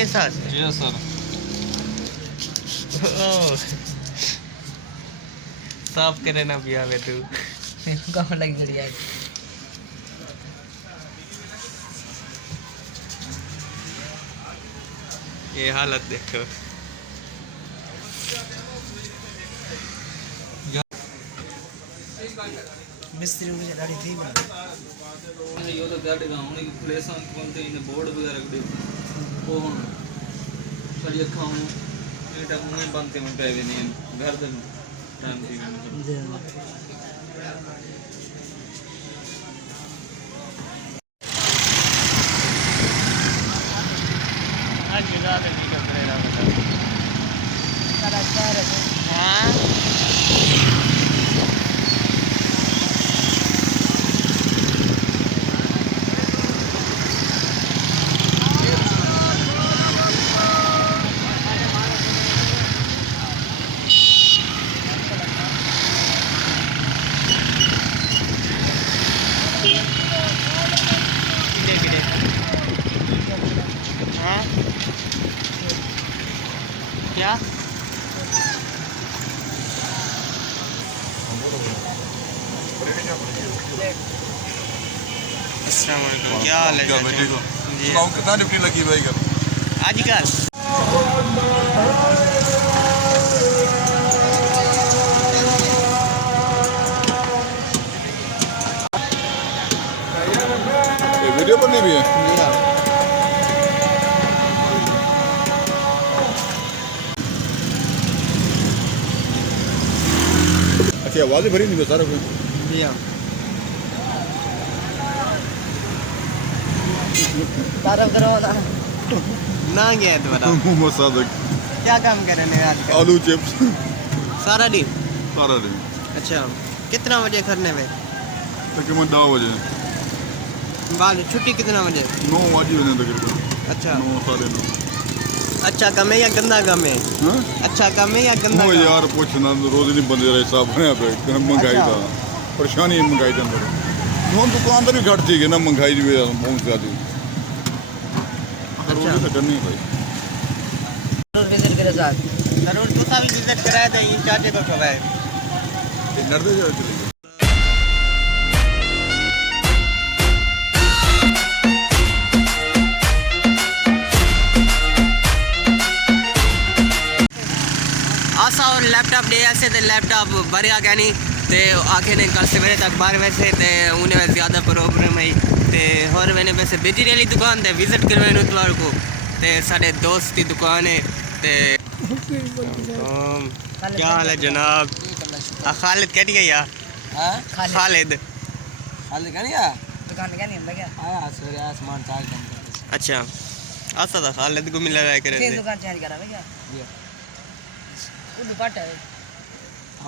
है सास? जी सर। साफ करे ना पिया में तू कहाँ लगी बढ़िया। ये हालत देखो। मिस्त्री मुझे गाड़ी थी बना ये तो गाड़ी का होने की प्लेस ऑन कौन थे इन बोर्ड वगैरह के वो सरिया खाऊं ये टाइम मुंह बनते में पे नहीं घर दे टाइम थी आज जगह पे भी कर रहा बता कराचार हां क्या अस्सलाम वालेकुम, क्या हाल है? कितना ड्यूटी लगी भाई घर आजकल वीडियो बननी भी है। अच्छा आवाज़ें भरी नहीं सारा कोई भैया तारफ करो ना गया तुम्हारा मसादक क्या काम कर रहे हैं आजकल? आलू चिप्स सारा दिन? सारा दिन अच्छा कितना बजे करने में? तकरीबन 10 बजे बाद छुट्टी कितना बजे? 9 बजे बजे तकरीबन। अच्छा 9 साढ़े 9। अच्छा काम है या गंदा काम है? हाँ अच्छा काम है या गंदा काम? यार पूछना रोज नहीं बंदे रहे साहब यहाँ पे महंगाई अच्छा। का परेशानी है महंगाई के अंदर। हम दुकानदार भी घट थी ना महंगाई भी बहुत ज़्यादा अच्छा। रोज तो करनी है भाई। विजिट करे साथ जरूर दूसरा भी विजिट कराया था इन चाचे को खवाए नर्दे जाए चले गए। आसा और लैपटॉप ले ऐसे तो लैपटॉप भरिया क्या नहीं ते आखे ने कल सवेरे तक 12 वैसे ते उन्हें ज़्यादा प्रॉब्लम है ते और मैंने वैसे बिजली वाली दुकान ते विजिट करवाए उतवार को ते साढ़े दोस्त की दुकान है ते क्या हाल है जनाब? खालिद कट गया? हां खालिद खालिद का नहीं दुकान का नहीं अंदर क्या आया सर आसमान चार्ज कम कर। अच्छा आसा था खालिद को मिला रहा करे फिर दुकान चेंज करा क्या ये दुपट्टा है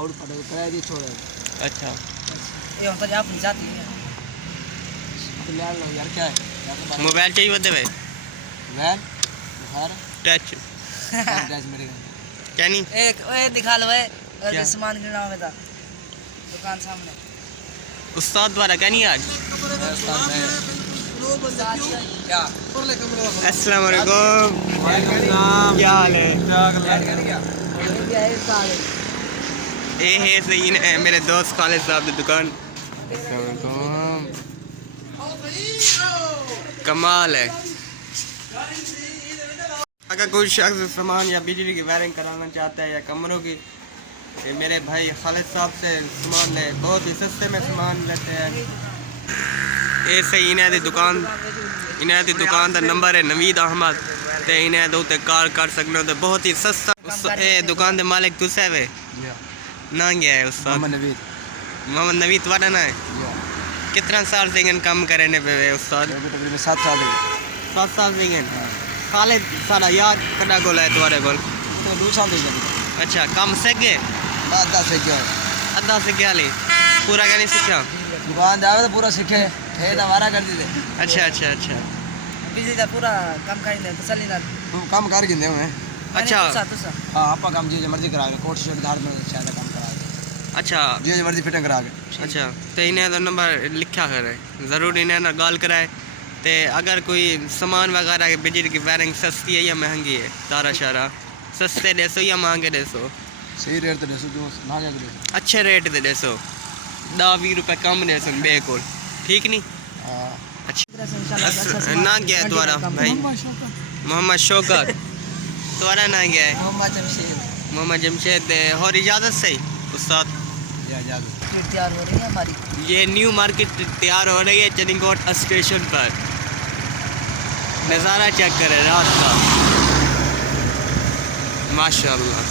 और पड़ा कराया दी छोड़। अच्छा ये हम तो आप जाती है तो ले लो यार क्या है मोबाइल चाहिए होते भाई वैन घर टच टच मेरे क्या नहीं एक ओए दिखा लो है क्या? सामान गिरना हुआ था दुकान सामने उस्ताद द्वारा क्या नहीं आज? क्या अस्सलाम वालेकुम, क्या हाल है? ये है सही है मेरे दोस्त खालिद साहब की दुकान। कमाल है। अगर कोई शख्स सामान या बिजली की वायरिंग कराना चाहता है या कमरों की, ये मेरे भाई खालिद साहब से सामान ले, बहुत ही सस्ते में सामान लेते हैं। ये सही इन्हें दी दुकान का नंबर है नवीद अहमद ते इन्हें दो ते कार कर सकते हो तो बहुत ही सस्ता। ये दुकान के मालिक तू साहब है ना गया है उस्ताद मोहम्मद नवीद वाला ना है। कितना साल से काम करने पे उस्ताद? तकरीबन 7 साल 7 साल से खालिद सारा याद कदा गोल है तुम्हारे गोल? तो 2 साल अच्छा काम सीख गए? अद्धा से क्या ले पूरा क्या नहीं सीखा? दुकान जावे तो पूरा सीखे थे हमारा कर दी थे। अच्छा अच्छा अच्छा बिजली का पूरा काम कर ले तसल्ली ना तू काम कर गिंदे हुए। अच्छा हां आपका काम जी मर्जी करा के कोट शर्ट धार में शायद काम करा के अच्छा जी मर्जी फिटिंग करा के। अच्छा तो इन्हें तो नंबर लिखा करे ज़रूर इन्हें ना गाल कराए तो अगर कोई सामान वगैरह बिजली की वायरिंग सस्ती है या महंगी है? तारा शारा सस्ते देसो या महंगे देसो? सही रेट ते दसो जो महंगा करे अच्छे रेट दे देसो, 10-20 रुपए कम देसो बेकोल, ठीक नहीं? हां अच्छा इंशाल्लाह ना क्या है तुम्हारा भाई? मोहम्मद शौकत। तुम्हारा ना क्या है? मोहम्मद जमशेद। मोहम्मद जमशेद। और इजाज़त सही उस्ताद, तैयार हो रही है हमारी। ये न्यू मार्केट तैयार हो रही है चनिंगकोट स्टेशन पर। नज़ारा चेक करें रात का, माशाल्लाह।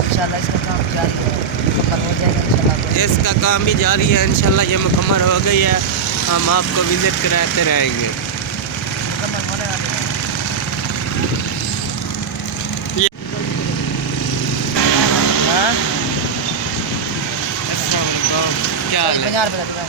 इंशाल्लाह इसका काम जारी है, मुकम्मल हो जाएगा इंशाल्लाह। इसका काम भी जारी है इंशाल्लाह, ये मुकम्मल हो गई है, हम आपको विज़िट कराते रहेंगे। मुकम्मल होने वाली है। हाँ? क्या हाल है? 50 रुपए का